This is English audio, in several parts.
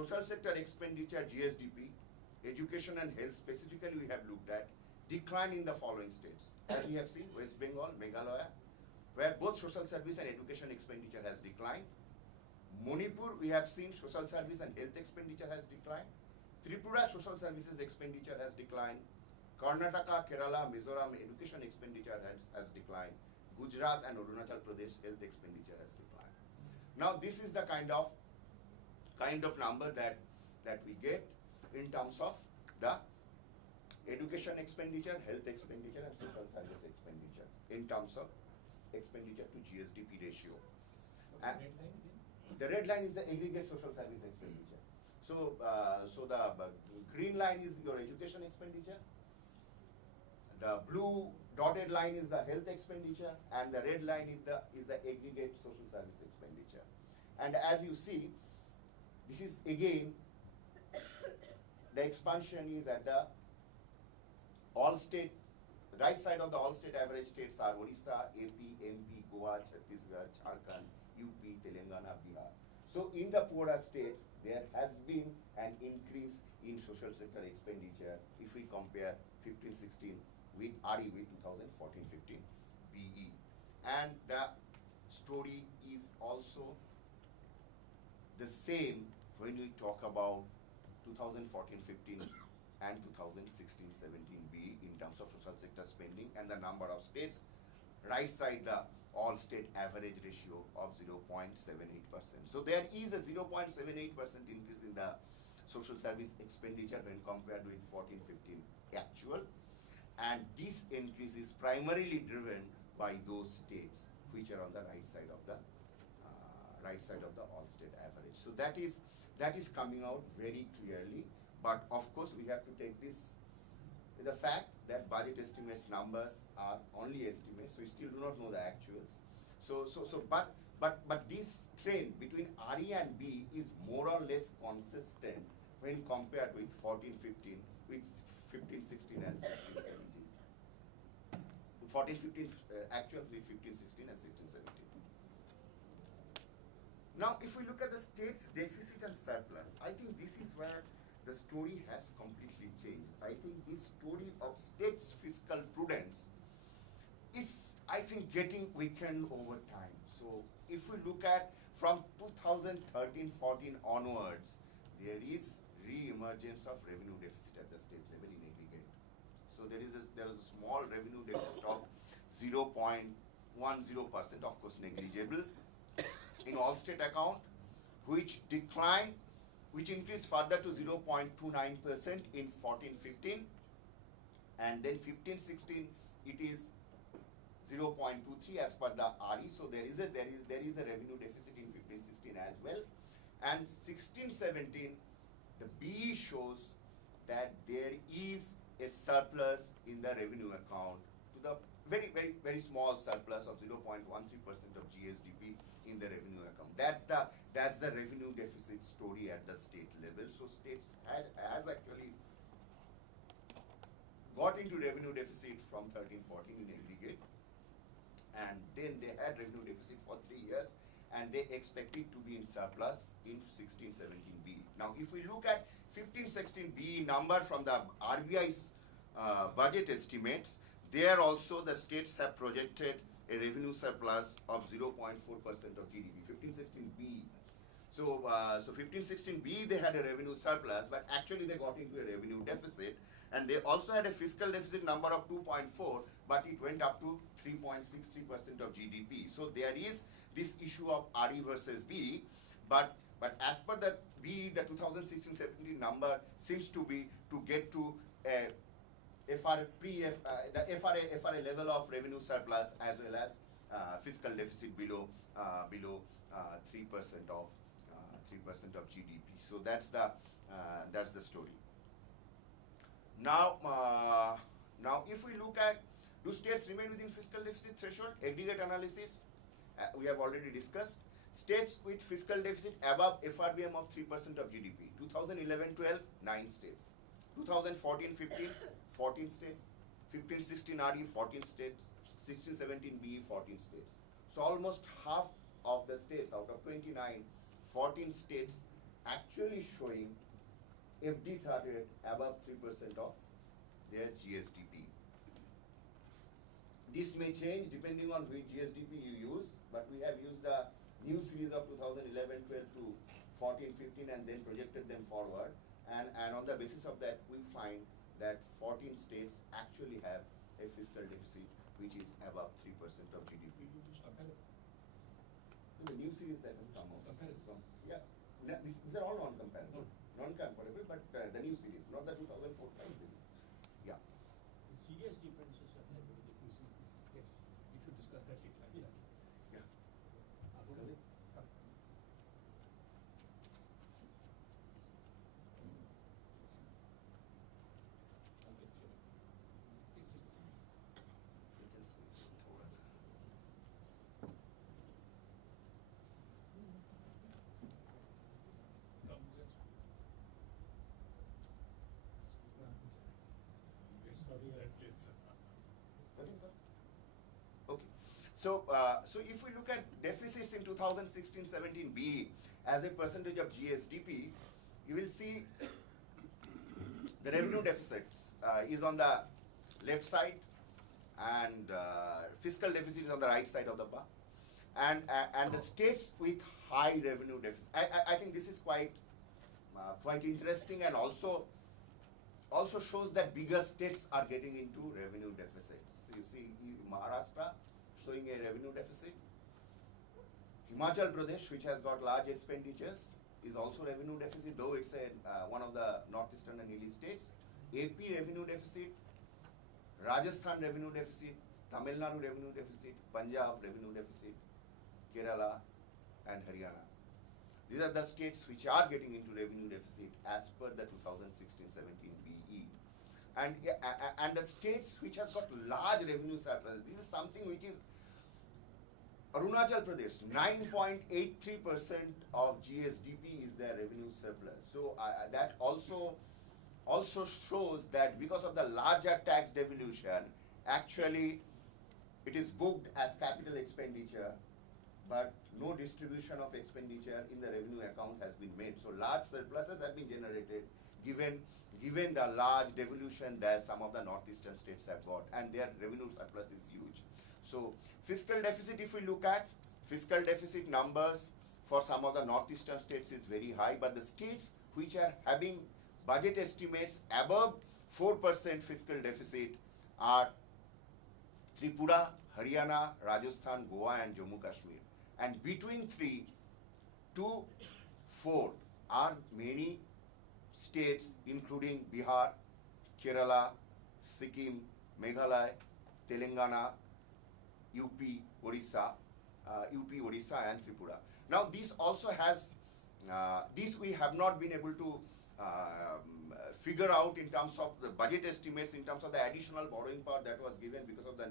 Social sector expenditure, GSDP, education and health specifically we have looked at, decline in the following states. As we have seen, West Bengal, Meghalaya, where both social service and education expenditure has declined. Manipur, we have seen social service and health expenditure has declined. Tripura, social services expenditure has declined. Karnataka, Kerala, Mizoram, education expenditure has declined. Gujarat and Arunachal Pradesh, health expenditure has declined. Now, this is the kind of number that we get in terms of the education expenditure, health expenditure, and social service expenditure in terms of expenditure to GSDP ratio. And the red line is the aggregate social service expenditure. So, the green line is your education expenditure, the blue dotted line is the health expenditure, and the red line is the aggregate social service expenditure. And as you see, this is again, the expansion is at the all state, right side of the all state average states are Odisha, AP, MP, Goa, Chhattisgarh, Jharkhand, UP, Telangana, Bihar. So in the poorer states, there has been an increase in social sector expenditure if we compare 15-16 with RE with 2014-15 BE. And the story is also the same when we talk about 2014-15 and 2016-17 BE in terms of social sector spending and the number of states. Right side, the all state average ratio of 0.78%. So there is a 0.78% increase in the social service expenditure when compared with 14-15 actual. And this increase is primarily driven by those states which are on the right side of the all state average. So that is coming out very clearly. But of course, we have to take this with the fact that budget estimates numbers are only estimates. We still do not know the actuals. But this trend between RE and B is more or less consistent when compared with 14-15, with 15-16 and 16-17. 14-15 actual with 15-16 and 16-17. Now, if we look at the state's deficit and surplus, I think this is where the story has completely changed. I think this story of state's fiscal prudence is, I think, getting weakened over time. So, if we look at from 2013-14 onwards, there is re-emergence of revenue deficit at the state level in aggregate. So, there is a small revenue deficit of 0.10%, of course negligible, in all state account, which declined, which increased further to 0.29% in 14-15, and then 15-16 it is 0.23 as per the RE. So there is a revenue deficit in 15-16 as well, and 16-17 the BE shows that there is a surplus in the revenue account to the very small surplus of 0.13% of GSDP in the revenue account. That's the revenue deficit story at the state level. So states has actually got into revenue deficit from 13-14 in aggregate, and then they had revenue deficit for 3 years, and they expect it to be in surplus in 16-17 BE. Now, if we look at 15-16 BE number from the RBI's budget estimates, there also the states have projected a revenue surplus of 0.4% of GDP, 15-16 BE. So 15-16 BE they had a revenue surplus, but actually they got into a revenue deficit, and they also had a fiscal deficit number of 2.4, but it went up to 3.63% of GDP. So there is this issue of RE versus BE, but as per the BE, the 2016-17 number seems to be to get to a the FRA level of revenue surplus as well as fiscal deficit below 3% of 3% of GDP. So that's the story. Now if we look at, do states remain within fiscal deficit threshold? Aggregate analysis we have already discussed. States with fiscal deficit above FRBM of 3% of GDP. 2011-12, 9 states. 2014-15, 14 states. 15-16 RE, 14 states. 16-17 BE, 14 states. So almost half of the states out of 29, 14 states actually showing FD target above 3% of their GSDP. This may change depending on which GSDP you use, but we have used the new series of 2011, 12 to 14, 15 and then projected them forward. And on the basis of that, we find that 14 states actually have a fiscal deficit which is above 3% of GDP. The new series that has come out. Yeah, these are all non-comparable. Non-comparable, but the new series, not the 2004-5 series. Yeah. The serious differences are there. You should discuss that later. Yeah. Okay. So if we look at deficits in 2016-17 BE as a percentage of GSDP, you will see the revenue deficits is on the left side and fiscal deficit is on the right side of the bar. And the states with high revenue deficit, I think this is quite interesting and also shows that bigger states are getting into revenue deficits. So you see Maharashtra showing a revenue deficit. Himachal Pradesh, which has got large expenditures, is also revenue deficit, though it's one of the northeastern and hilly states. AP revenue deficit, Rajasthan revenue deficit, Tamil Nadu revenue deficit, Punjab revenue deficit, Kerala and Haryana. These are the states which are getting into revenue deficit as per the 2016-17 BE. And the states which has got large revenue surplus, this is something which is Arunachal Pradesh, 9.83% of GSDP is their revenue surplus. So that also shows that because of the larger tax devolution, actually it is booked as capital expenditure, but no distribution of expenditure in the revenue account has been made. So large surpluses have been generated given the large devolution that some of the northeastern states have got, and their revenue surplus is huge. So fiscal deficit, if we look at fiscal deficit numbers for some of the northeastern states is very high, but the states which are having budget estimates above 4% fiscal deficit are Tripura, Haryana, Rajasthan, Goa and Jammu Kashmir. And between 3 to 4 are many states including Bihar, Kerala, Sikkim, Meghalaya, Telangana, UP, Odisha and Tripura. Now this also has, this we have not been able to figure out in terms of the budget estimates, in terms of the additional borrowing power that was given because of the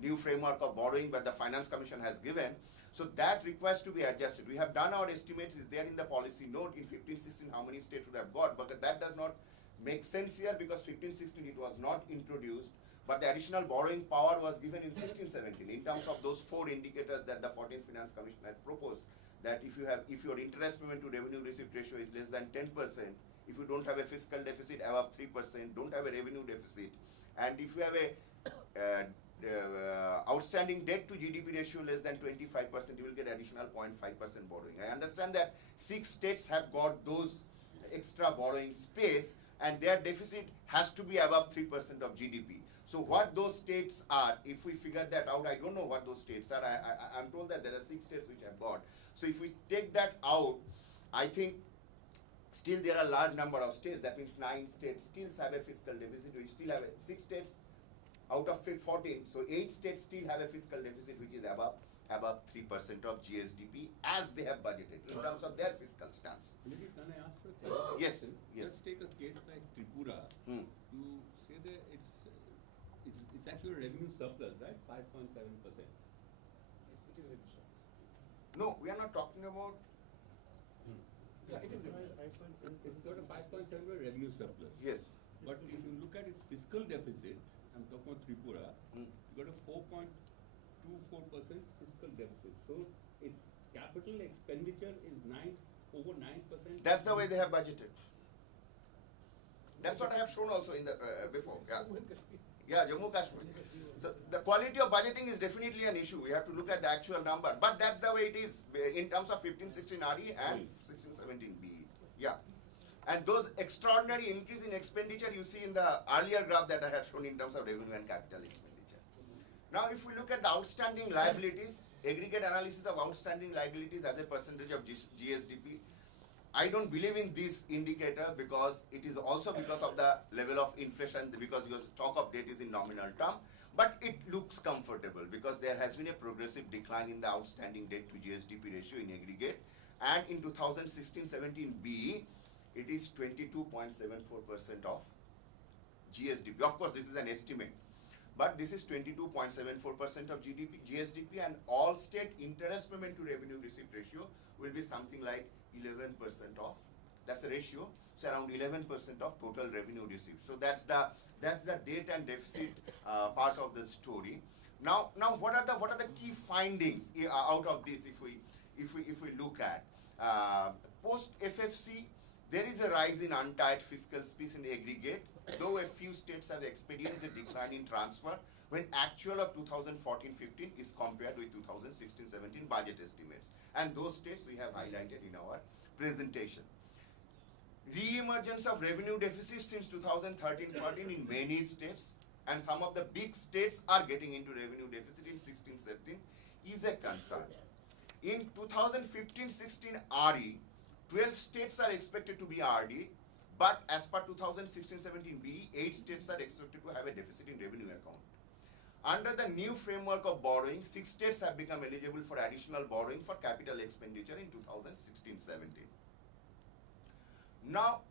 new framework of borrowing that the Finance Commission has given. So that requires to be adjusted. We have done our estimates, is there in the policy note in 15-16 how many states would have got, but that does not make sense here because 15-16 it was not introduced, but the additional borrowing power was given in 16-17 in terms of those 4 indicators that the 14th Finance Commission had proposed, that if your interest payment to revenue receipt ratio is less than 10%, if you don't have a fiscal deficit above 3%, don't have a revenue deficit, and if you have a outstanding debt to GDP ratio less than 25%, you will get additional 0.5% borrowing. I understand that 6 states have got those extra borrowing space and their deficit has to be above 3% of GDP. So what those states are, if we figure that out, I don't know what those states are. I'm told that there are 6 states which have got. So if we take that out, I think still there are a large number of states, that means 9 states still have a fiscal deficit, which still have 6 states out of 14, so 8 states still have a fiscal deficit which is above 3% of GSDP as they have budgeted in terms of their fiscal stance. Maybe can I ask a question? Yes. Let's take a case like Tripura. You say that it's actually a revenue surplus, right? 5.7%. Yes, it is revenue surplus. No, we are not talking about. Yeah, it is revenue. It's got a 5.7% revenue surplus. Yes. But if you look at its fiscal deficit, I'm talking about Tripura, you got a 4.24% fiscal deficit. So its capital expenditure is over 9%. That's the way they have budgeted. That's what I have shown also in the before. Yeah. Yeah, Jammu Kashmir. So the quality of budgeting is definitely an issue. We have to look at the actual number. But that's the way it is in terms of 15-16 RE and 16-17 BE. Yeah. And those extraordinary increase in expenditure you see in the earlier graph that I had shown in terms of revenue and capital expenditure. Now if we look at the outstanding liabilities, aggregate analysis of outstanding liabilities as a percentage of GSDP, I don't believe in this indicator because it is also because of the level of inflation, because your stock of debt is in nominal term, but it looks comfortable because there has been a progressive decline in the outstanding debt to GSDP ratio in aggregate, and in 2016-17 BE, it is 22.74% of GSDP. Of course, this is an estimate, but this is 22.74% of GSDP, and all state interest payment to revenue receipt ratio will be something like 11% of, that's the ratio, so around 11% of total revenue received. So that's the debt and deficit part of the story. Now what are the key findings out of this if we look at post FFC? There is a rise in untied fiscal space in aggregate, though a few states have experienced a decline in transfer when actual of 2014-15 is compared with 2016-17 budget estimates. And those states we have highlighted in our presentation. Re-emergence of revenue deficit since 2013-14 in many states, and some of the big states are getting into revenue deficit in 16-17 is a concern. In 2015-16 RE, 12 states are expected to be RD, but as per 2016-17 BE, 8 states are expected to have a deficit in revenue account. Under the new framework of borrowing, 6 states have become eligible for additional borrowing for capital expenditure in 2016-17. Now,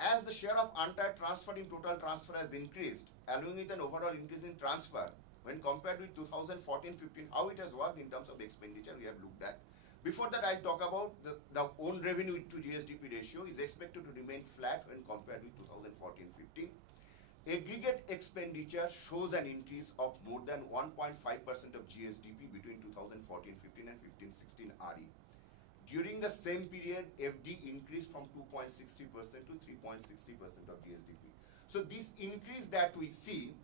as the share of untied transfer in total transfer has increased, along with an overall increase in transfer, when compared with 2014-15, how it has worked in terms of expenditure, we have looked at. Before that, I'll talk about the own revenue to GSDP ratio is expected to remain flat when compared with 2014-15. Aggregate expenditure shows an increase of more than 1.5% of GSDP between 2014-15 and 15-16 RE. During the same period, FD increased from 2.60% to 3.60% of GSDP. So this increase that we see